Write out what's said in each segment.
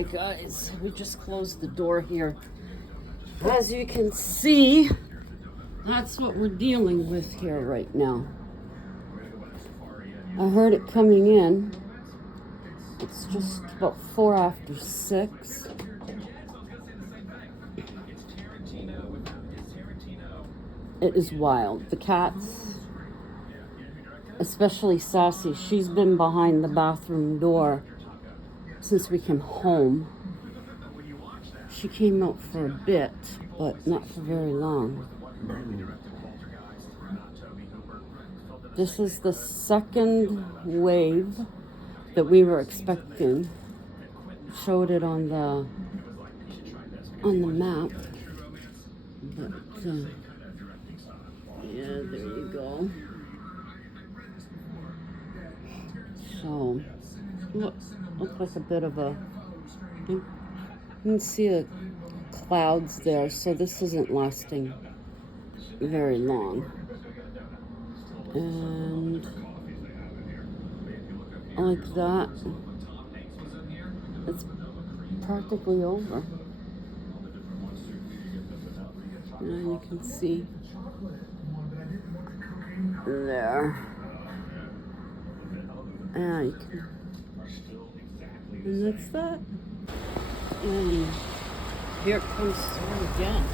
Hi guys, we just closed the door here. As you can see, that's what we're dealing with here right now. I heard it coming in. It's just about 4 after 6. It is wild. The cats, especially Sassy, she's been behind the bathroom door since we came home. She came out for a bit, but not for very long. This is the second wave that we were expecting. Showed it on the map. But yeah, there you go. So looks like a bit of a. You can see the clouds there, so this isn't lasting very long. And like that, it's practically over. Now you can see there. Yeah, you can. And that's that. And here it comes through again.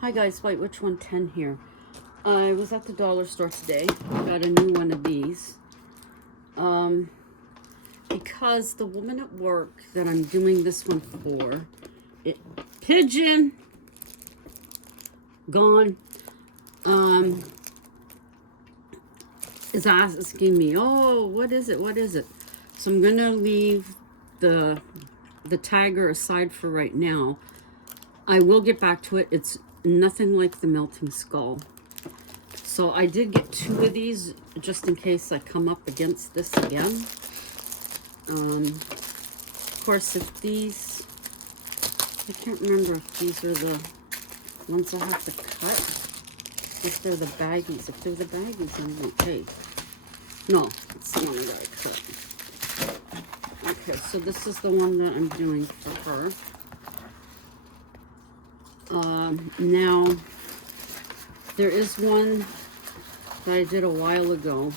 Hi guys, White Witch 110 here. I was at the dollar store today. Got a new one of these. Because the woman at work that I'm doing this one for, pigeon, gone, is asking me, oh, what is it? So I'm gonna leave the tiger aside for right now. I will get back to it. It's nothing like the melting skull. So I did get 2 of these just in case I come up against this again. Of course, if these, I can't remember if these are the ones I have to cut. If they're the baggies. If they're the baggies, I'm okay. No, it's the one that I cut. Okay, so this is the one that I'm doing for her. Now, there is one that I did a while ago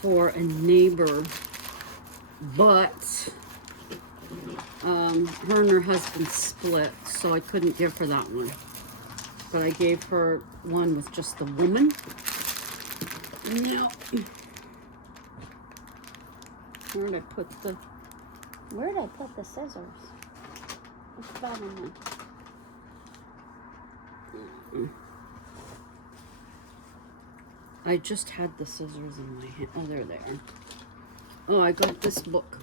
for a neighbor, but her and her husband split, so I couldn't give her that one. But I gave her one with just the woman. Now, where did I put the scissors? What's that in there? I just had the scissors in my hand. Oh, they're there. Oh, I got this book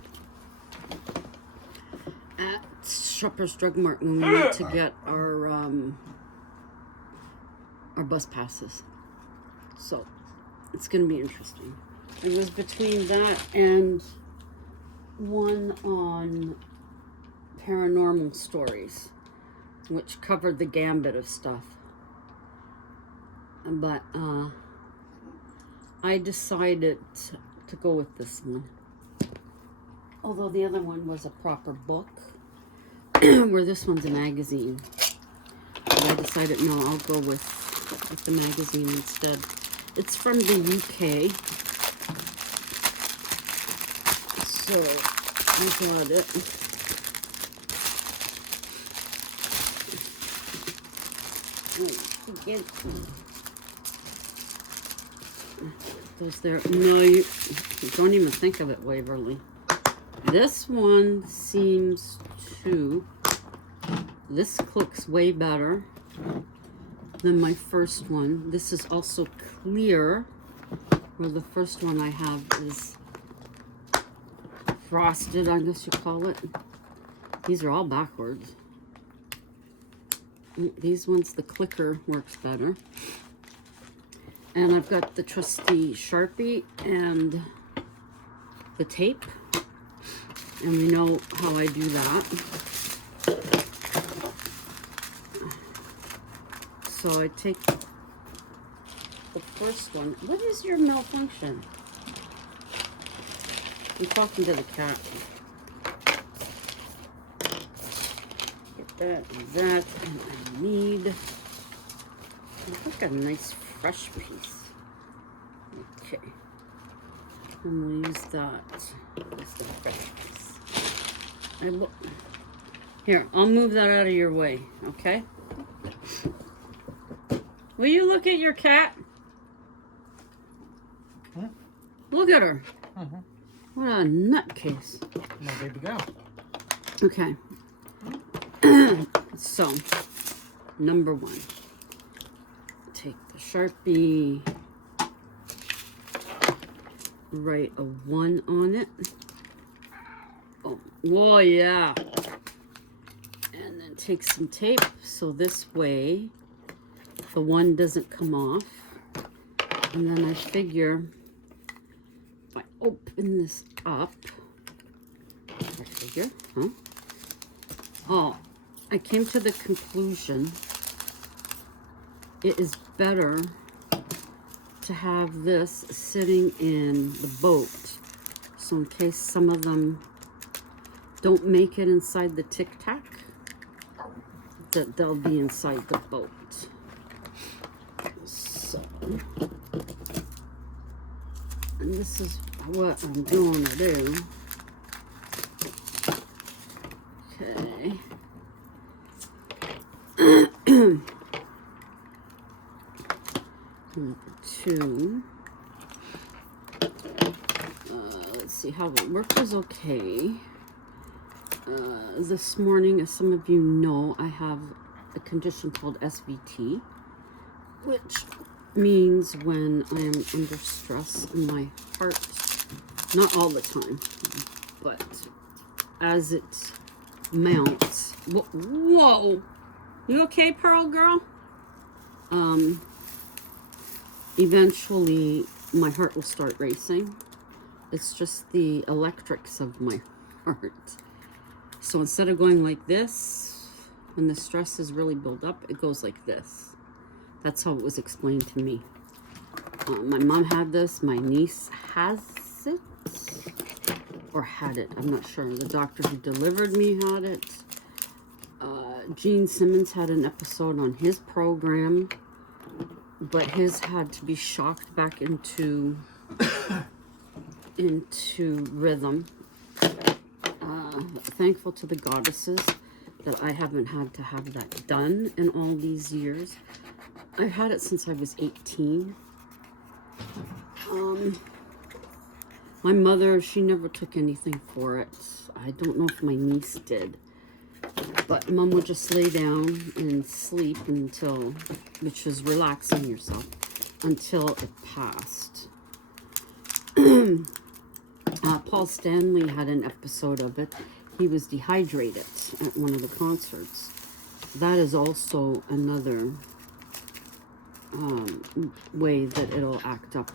at Shoppers Drug Mart when we went to get our bus passes. So it's going to be interesting. It was between that and one on paranormal stories, which covered the gambit of stuff. But I decided to go with this one. Although the other one was a proper book, where this one's a magazine. But I decided, no, I'll go with the magazine instead. It's from the UK. So I got it. Those there. No, you don't even think of it, Waverly. This one seems to. This clicks way better than my first one. This is also clear, where the first one I have is frosted, I guess you call it. These are all backwards. These ones, the clicker works better. And I've got the trusty Sharpie and the tape. And we know how I do that. So I take the first one. What is your malfunction? I'm talking to the cat. Get that and that. And I need like a nice fresh piece. Okay. And we'll use that as the fresh piece. Here, I'll move that out of your way, okay? Will you look at your cat? Huh? Look at her. Uh-huh. What a nutcase. My baby girl. Okay. So, number one. Take the Sharpie. Write a 1 on it. Oh, whoa, yeah. And then take some tape so this way the 1 doesn't come off. And then I figure if I open this up, oh, I came to the conclusion it is better to have this sitting in the boat, so in case some of them don't make it inside the Tic Tac, that they'll be inside the boat. So, and this is what I'm going to do. Okay. Number 2. Let's see, how the work was okay. This morning, as some of you know, I have a condition called SVT, which means when I am under stress and my heart, not all the time, but as it mounts. Whoa! You okay, Pearl girl? Eventually my heart will start racing. It's just the electrics of my heart. So instead of going like this, when the stress is really built up, it goes like this. That's how it was explained to me. My mom had this. My niece has it. Or had it. I'm not sure. The doctor who delivered me had it. Gene Simmons had an episode on his program. But his had to be shocked back into rhythm. Thankful to the goddesses that I haven't had to have that done in all these years. I've had it since I was 18. My mother, she never took anything for it. I don't know if my niece did. But Mom would just lay down and sleep until, which was relaxing yourself, until it passed. Paul Stanley had an episode of it. He was dehydrated at one of the concerts. That is also another way that it'll act up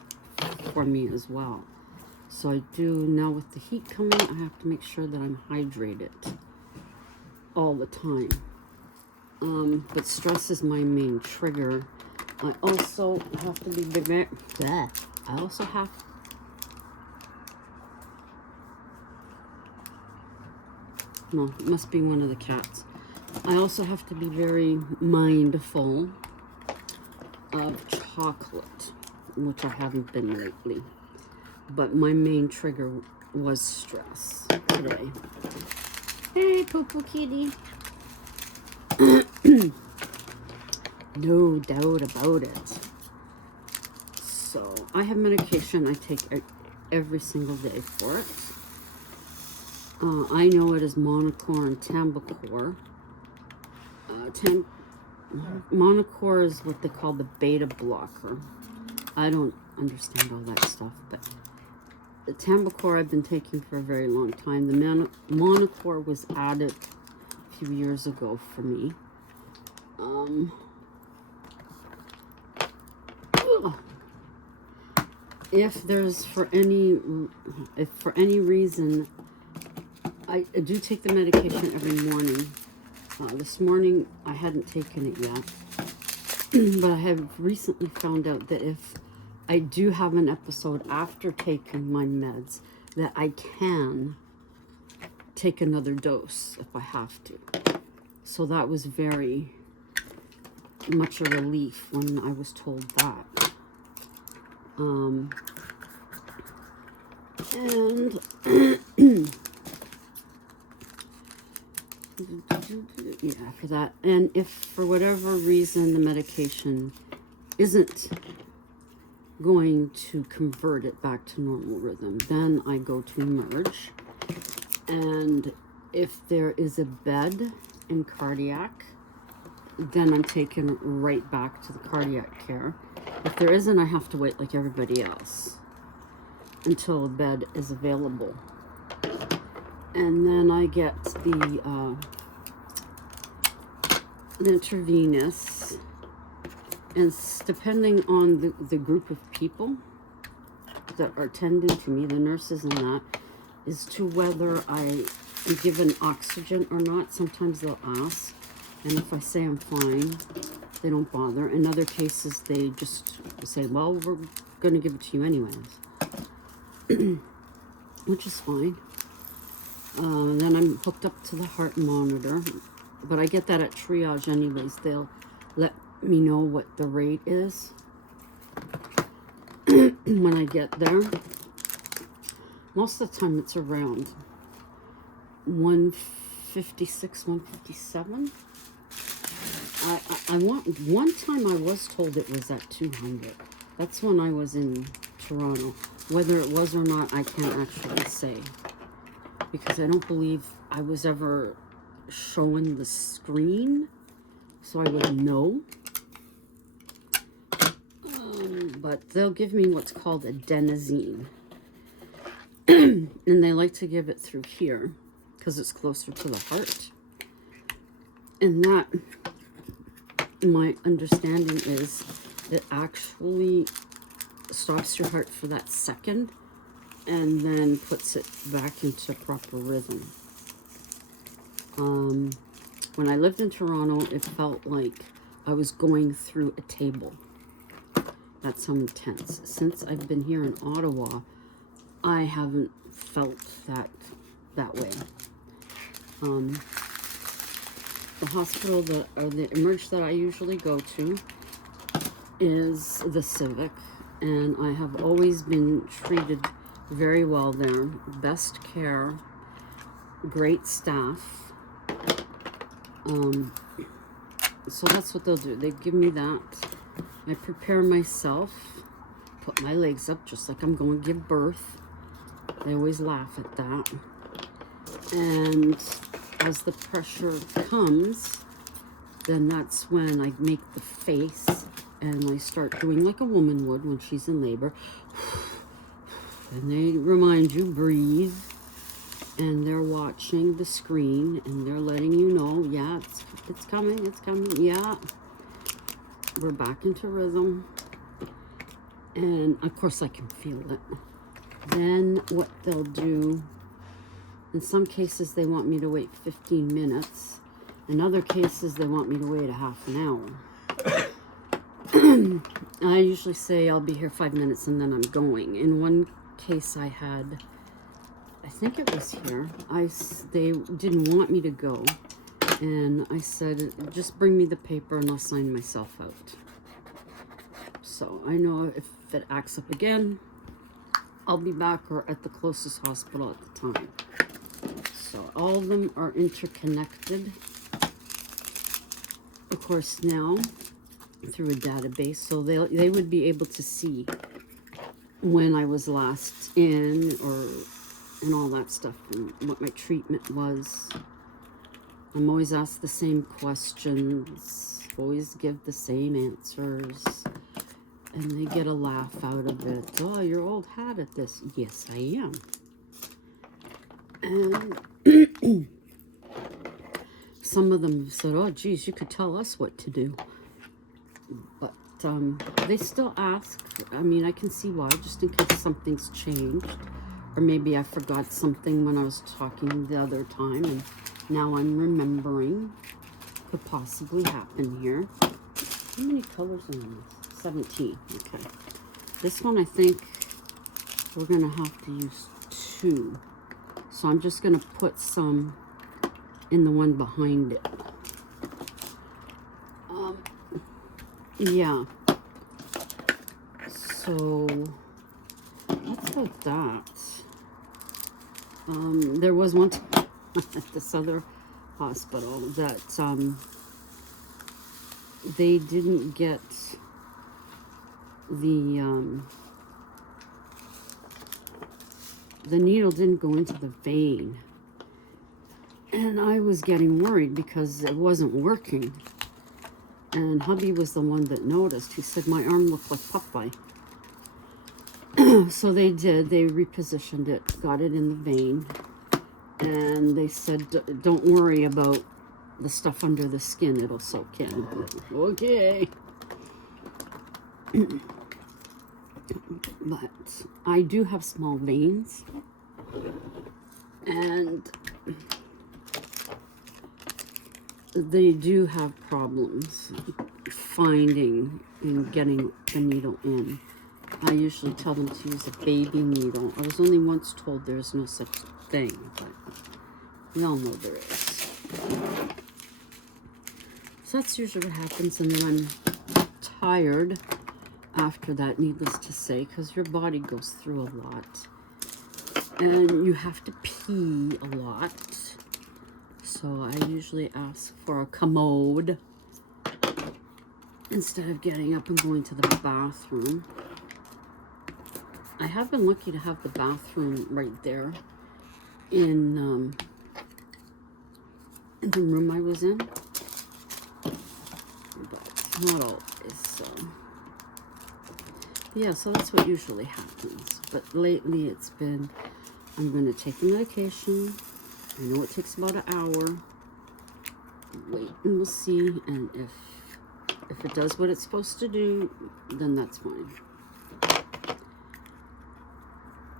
for me as well. So I do, now with the heat coming, I have to make sure that I'm hydrated all the time. But stress is my main trigger. I also have to be very, I also have, no, it must be one of the cats. I also have to be very mindful of chocolate, which I haven't been lately. But my main trigger was stress today. Hey, poo-poo kitty. No doubt about it. So, I have medication I take every single day for it. I know it is Monocor and Tambacor. Monocor is what they call the beta blocker. I don't understand all that stuff, but the Tambacor I've been taking for a very long time. The Monocor was added a few years ago for me. If there's for any reason, I do take the medication every morning. This morning I hadn't taken it yet, but I have recently found out that if I do have an episode after taking my meds, that I can take another dose if I have to. So that was very much a relief when I was told that. And yeah, for that. And if for whatever reason the medication isn't going to convert it back to normal rhythm, then I go to Emerge. And if there is a bed in cardiac, then I'm taken right back to the cardiac care. If there isn't, I have to wait like everybody else until a bed is available. And then I get the intravenous, and depending on the group of people that are tending to me, the nurses and that, is to whether I am given oxygen or not. Sometimes they'll ask, and if I say I'm fine, they don't bother. In other cases, they just say, well, we're going to give it to you anyways, which is fine. Then I'm hooked up to the heart monitor, but I get that at triage anyways. They'll let me know what the rate is when I get there. Most of the time it's around 156, 157. I want, one time I was told it was at 200. That's when I was in Toronto. Whether it was or not, I can't actually say, because I don't believe I was ever showing the screen, so I would know. But they'll give me what's called adenosine. And they like to give it through here because it's closer to the heart. And that, my understanding is, it actually stops your heart for that second and then puts it back into proper rhythm. When I lived in Toronto, it felt like I was going through a table. That's how intense. Since I've been here in Ottawa, I haven't felt that way. The hospital or the Emerge that I usually go to is the Civic, and I have always been treated very well there. Best care, great staff. So that's what they'll do. They give me that. I prepare myself, put my legs up just like I'm going to give birth. They always laugh at that. And as the pressure comes, then that's when I make the face and I start doing like a woman would when she's in labor. And they remind you, breathe. And they're watching the screen and they're letting you know, yeah, it's coming, it's coming, yeah. We're back into rhythm. And of course I can feel it. Then what they'll do, in some cases they want me to wait 15 minutes. In other cases they want me to wait a half an hour. I usually say I'll be here 5 minutes and then I'm going. In one case I had, I think it was here, they didn't want me to go, and I said, just bring me the paper and I'll sign myself out. So I know if it acts up again, I'll be back or at the closest hospital at the time. So all of them are interconnected, of course, now through a database, so they would be able to see when I was last in, or and all that stuff, and what my treatment was. I'm always asked the same questions, always give the same answers, and they get a laugh out of it. Oh, you're old hat at this. Yes, I am. And some of them said, oh, geez, you could tell us what to do. But they still ask. I mean, I can see why, just in case something's changed. Or maybe I forgot something when I was talking the other time, and now I'm remembering. Could possibly happen here. How many colors are in this? 17. Okay. This one, I think we're going to have to use 2. So I'm just going to put some in the one behind it. Yeah. So that's about that. There was one time at this other hospital that they didn't get the needle didn't go into the vein, and I was getting worried because it wasn't working. And hubby was the one that noticed. He said my arm looked like Popeye. So they did. They repositioned it, got it in the vein, and they said, "Don't worry about the stuff under the skin; it'll soak in." Okay. But I do have small veins, and they do have problems finding and getting the needle in. I usually tell them to use a baby needle. I was only once told there's no such thing, but we all know there is. So that's usually what happens, and then I'm tired after that, needless to say, because your body goes through a lot. And you have to pee a lot. So I usually ask for a commode instead of getting up and going to the bathroom. I have been lucky to have the bathroom right there in the room I was in, but not always. So yeah, so that's what usually happens. But lately it's been, I'm going to take the medication. I know it takes about an hour. Wait and we'll see. And if it does what it's supposed to do, then that's fine.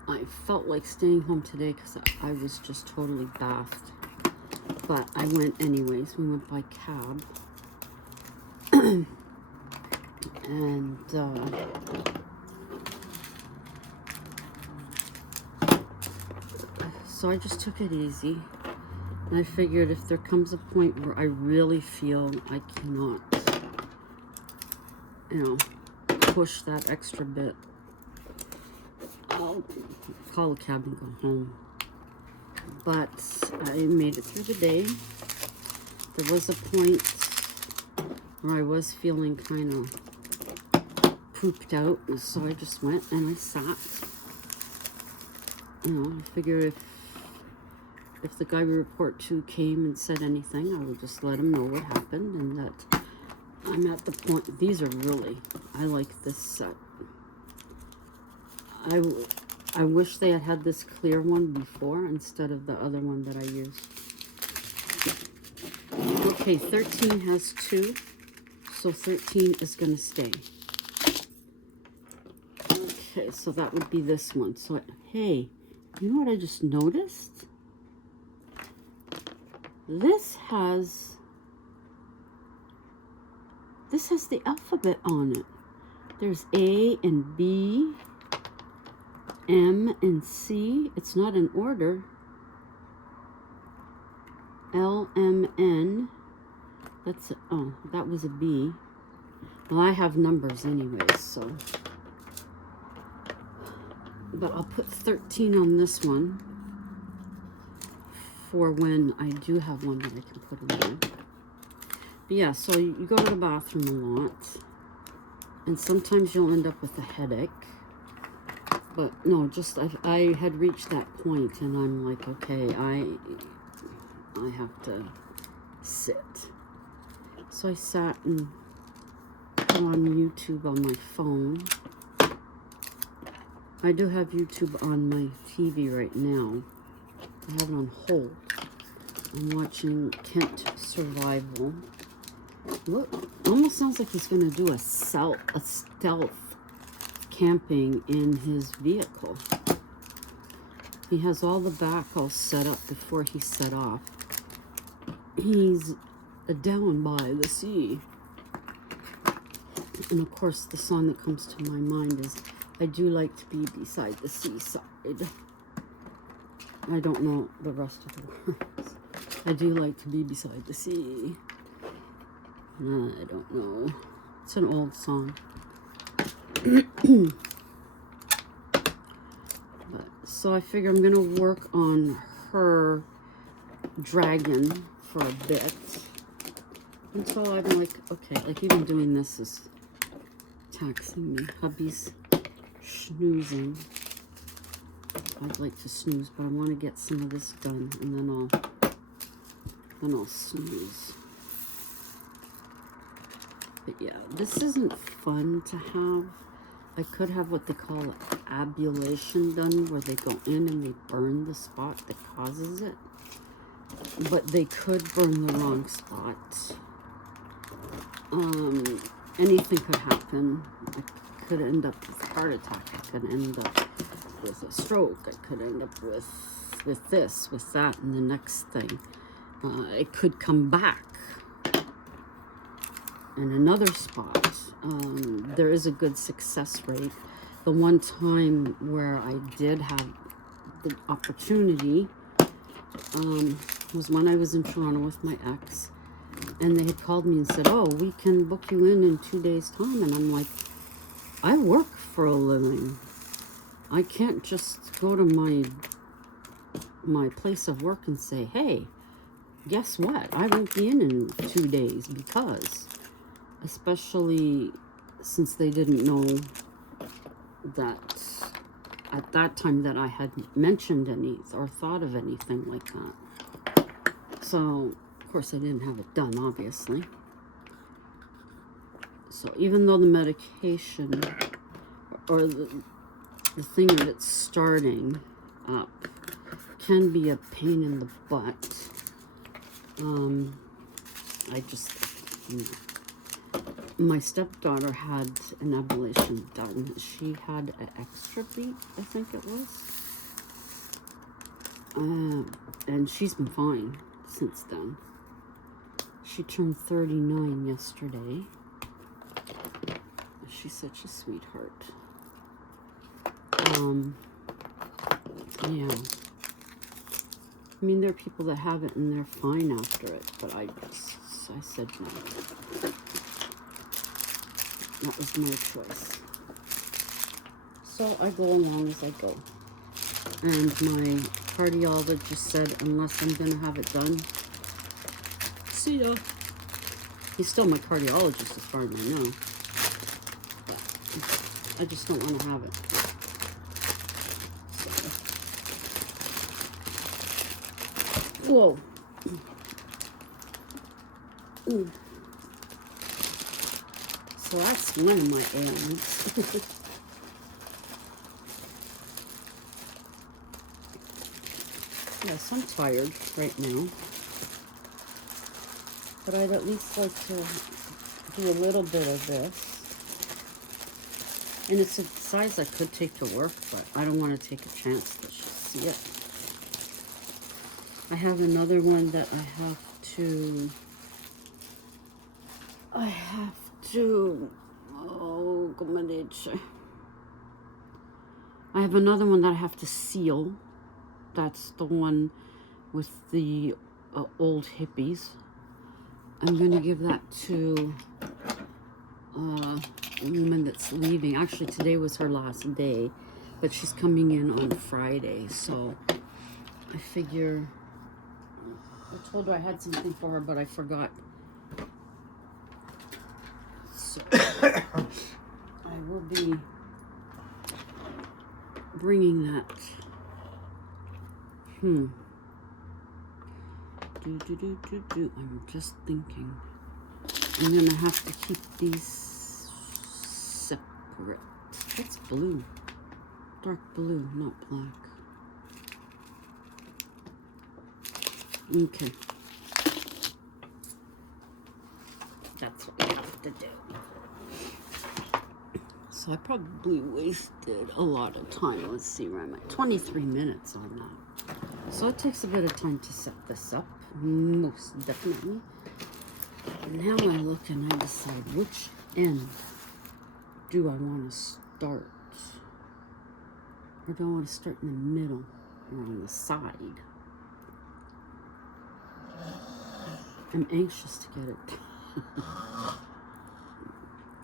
I felt like staying home today because I was just totally bathed. But I went anyways. We went by cab. And so I just took it easy. And I figured if there comes a point where I really feel I cannot, push that extra bit, I'll call a cab and go home. But I made it through the day. There was a point where I was feeling kind of pooped out, so I just went and I sat. I figure if if the guy we report to came and said anything, I would just let him know what happened and that I'm at the point. These are really, I like this set. I wish they had had this clear one before instead of the other one that I used. Okay, 13 has 2, so 13 is going to stay. Okay, so that would be this one. So, hey, you know what I just noticed? This has the alphabet on it. There's A and B, M and C. It's not in order. L, M, N. That's, oh, that was a B. Well, I have numbers anyways, so. But I'll put 13 on this one for when I do have one that I can put in there. But yeah, so you go to the bathroom a lot, and sometimes you'll end up with a headache. But no, just I had reached that point, and I'm like, okay, I have to sit. So I sat and put on YouTube on my phone. I do have YouTube on my TV right now. I have it on hold. I'm watching Kent Survival. Look, almost sounds like he's going to do a stealth camping in his vehicle. He has all the back all set up before he set off. He's down by the sea. And of course, the song that comes to my mind is, I do like to be beside the seaside. I don't know the rest of the words. I do like to be beside the sea. I don't know. It's an old song. But, so I figure I'm going to work on her dragon for a bit. And so I'm like, okay, like even doing this is taxing me. Hubby's snoozing. I'd like to snooze, but I want to get some of this done, and then I'll snooze. But yeah, this isn't fun to have. I could have what they call ablution done, where they go in and they burn the spot that causes it. But they could burn the wrong spot. Anything could happen. I could end up with a heart attack. I could end up with a stroke. I could end up with this, with that, and the next thing. It could come back in another spot. There is a good success rate. The one time where I did have the opportunity was when I was in Toronto with my ex, and they had called me and said, oh, we can book you in 2 days time. And I'm like, I work for a living. I can't just go to my place of work and say, hey, guess what? I won't be in 2 days, because especially since they didn't know that at that time that I had mentioned any or thought of anything like that. So, of course, I didn't have it done, obviously. So even though the medication or the thing that it's starting up can be a pain in the butt, I just, my stepdaughter had an ablation done. She had an extra beat, I think it was. And she's been fine since then. She turned 39 yesterday. She's such a sweetheart. Yeah. I mean, there are people that have it and they're fine after it, but I said no. That was my choice. So I go along as I go. And my cardiologist said, unless I'm going to have it done, see ya. He's still my cardiologist as far as I know. But I just don't want to have it. So. Whoa. Ooh. So that's one of my ailments. Yes, I'm tired right now. But I'd at least like to do a little bit of this. And it's a size I could take to work, but I don't want to take a chance that she'll see it. I have another one that I have to, oh, comadre. I have another one that I have to seal. That's the one with the old hippies. I'm going to give that to a woman that's leaving. Actually, today was her last day, but she's coming in on Friday. So I figure, I told her I had something for her, but I forgot. So I will be bringing that. I'm just thinking. I'm gonna have to keep these separate. That's blue. Dark blue, not black. Okay. That's what I have to do. So I probably wasted a lot of time. Let's see where I'm at. 23 minutes on that. So it takes a bit of time to set this up. Most definitely. Now I look and I decide which end do I want to start? Or do I want to start in the middle or on the side? I'm anxious to get it.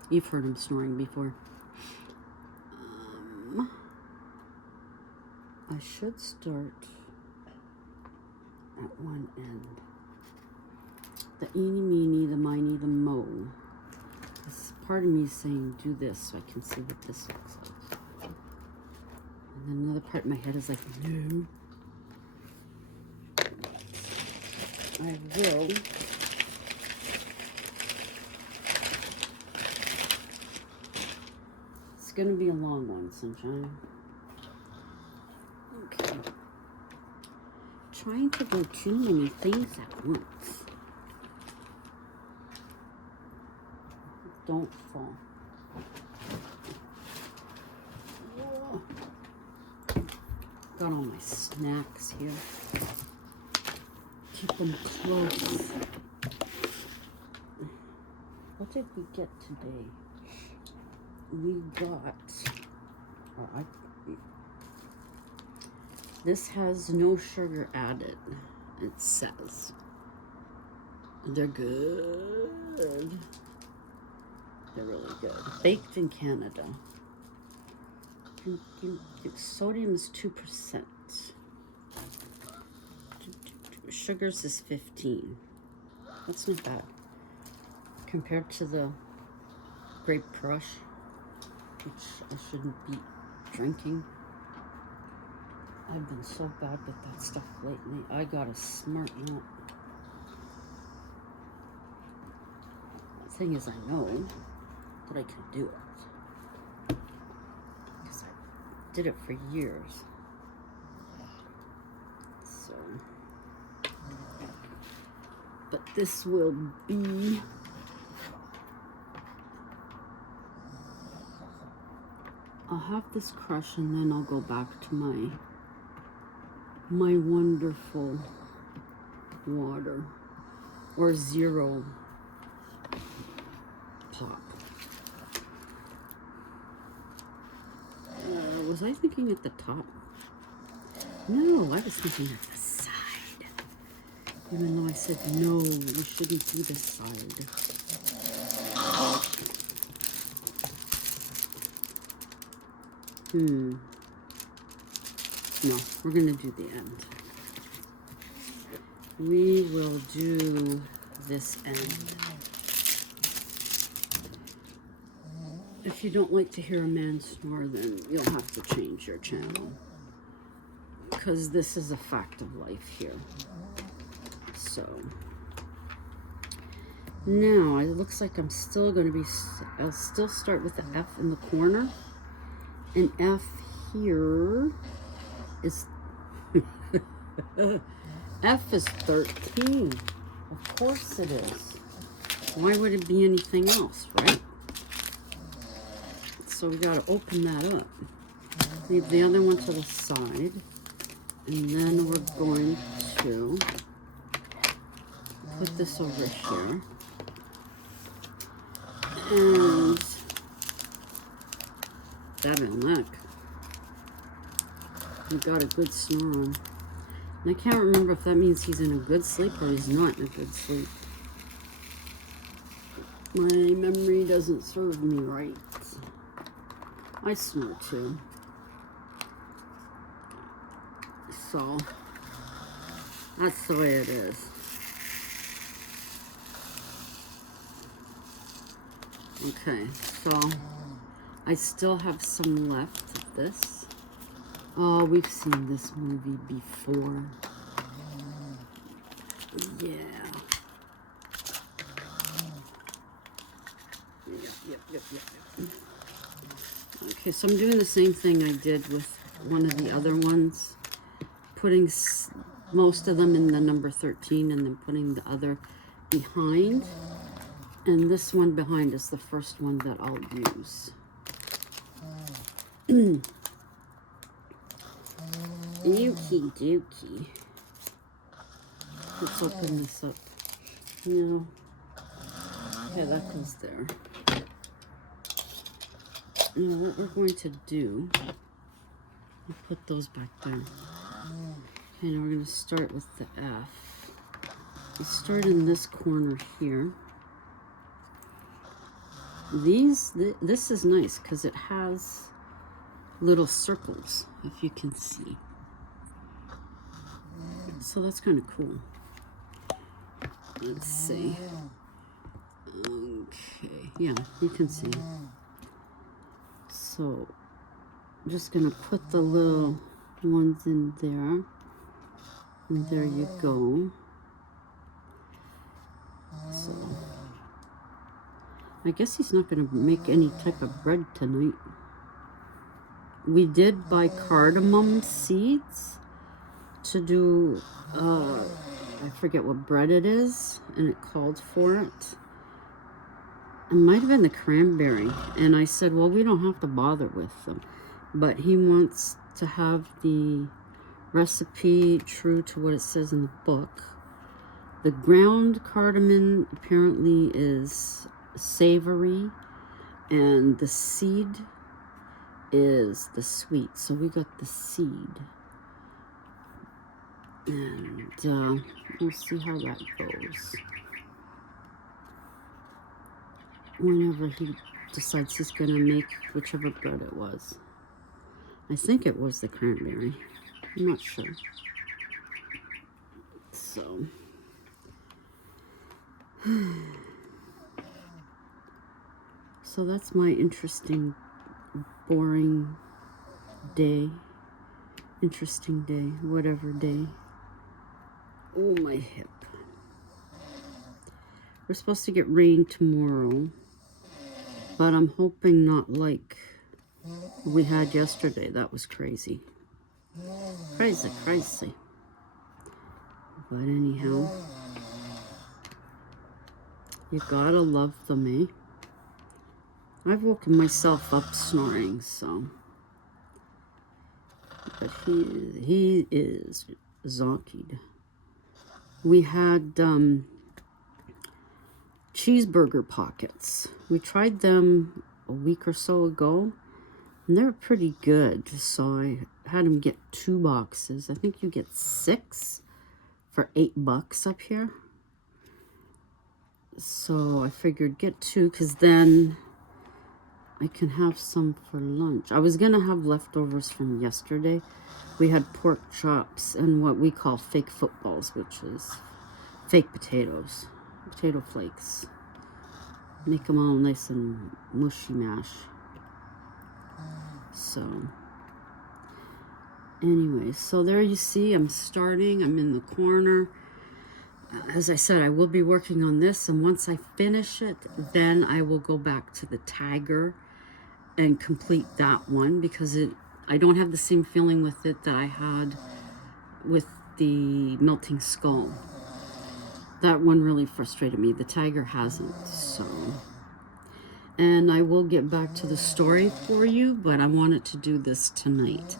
You've heard him snoring before. I should start at one end. The eeny, meeny, the miny, the mo. This part of me is saying do this so I can see what this looks like. And then another part of my head is like, no. I will. It's going to be a long one, sunshine. Okay. Trying to do too many things at once. Don't fall. Whoa. Got all my snacks here. Keep them close. What did we get today? We got, this has no sugar added, it says. They're good. They're really good. Baked in Canada. Sodium is 2%. Sugars is 15. That's not bad. Compared to the grape crush, which I shouldn't be drinking. I've been so bad with that stuff lately. I gotta smarten up. The thing is, I know that I can do it. Because I did it for years. So, but this will be I'll have this crush and then I'll go back to my wonderful water or zero pop. Was I thinking at the top? No, I was thinking at the side. Even though I said no, we shouldn't do this side. No, we're gonna do the end. We will do this end. If you don't like to hear a man snore, then you'll have to change your channel. Because this is a fact of life here. So now it looks like I'm still going to be, I'll still start with the F in the corner. And F here is, F is 13. Of course it is. Why would it be anything else, right? So we got to open that up. Leave the other one to the side. And then we're going to put this over here. And that and luck. He got a good snore on. And I can't remember if that means he's in a good sleep or he's not in a good sleep. My memory doesn't serve me right. I snore too. So that's the way it is. Okay, so I still have some left of this. Oh, we've seen this movie before. Yeah. Yep. Okay, so I'm doing the same thing I did with one of the other ones. Putting most of them in the number 13 and then putting the other behind. And this one behind is the first one that I'll use. Okie dokie. Let's open this up. No. Okay, that goes there. Now what we're going to do, we'll put those back there. Okay, now we're going to start with the F. We start in this corner here. This is nice because it has little circles, if you can see. So that's kind of cool. Let's see. Okay, yeah, you can see. So I'm just gonna put the little ones in there. And there you go. So I guess he's not gonna make any type of bread tonight. We did buy cardamom seeds to do, I forget what bread it is, and it called for it. It might have been the cranberry. And I said, well, we don't have to bother with them. But he wants to have the recipe true to what it says in the book. The ground cardamom apparently is savory, and the seed is the sweet. So we got the seed. And we'll see how that goes. Whenever he decides he's going to make whichever bread it was. I think it was the cranberry. I'm not sure. So. So that's my interesting, boring day. Interesting day. Whatever day. Oh, my hip. We're supposed to get rain tomorrow. But I'm hoping not like we had yesterday. That was crazy. Crazy. But anyhow, you gotta love them, eh? I've woken myself up snoring, so. But he is zonkied. We had cheeseburger pockets. We tried them a week or so ago, and they're pretty good. So I had him get 2 boxes. I think you get 6 for $8 up here. So I figured get 2 because then I can have some for lunch. I was gonna have leftovers from yesterday. We had pork chops and what we call fake footballs, which is fake potatoes, potato flakes. Make them all nice and mushy mash. So anyway, so there you see I'm starting. I'm in the corner. as I said, I will be working on this, and once I finish it, then I will go back to the tiger and complete that one, because I don't have the same feeling with it that I had with the melting skull. That one really frustrated me. The tiger hasn't, so. And I will get back to the story for you, but I wanted to do this tonight.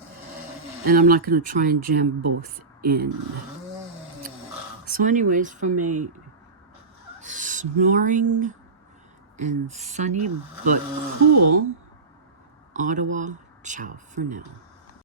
And I'm not going to try and jam both in. So anyways, from a snoring and sunny but cool Ottawa, ciao for now.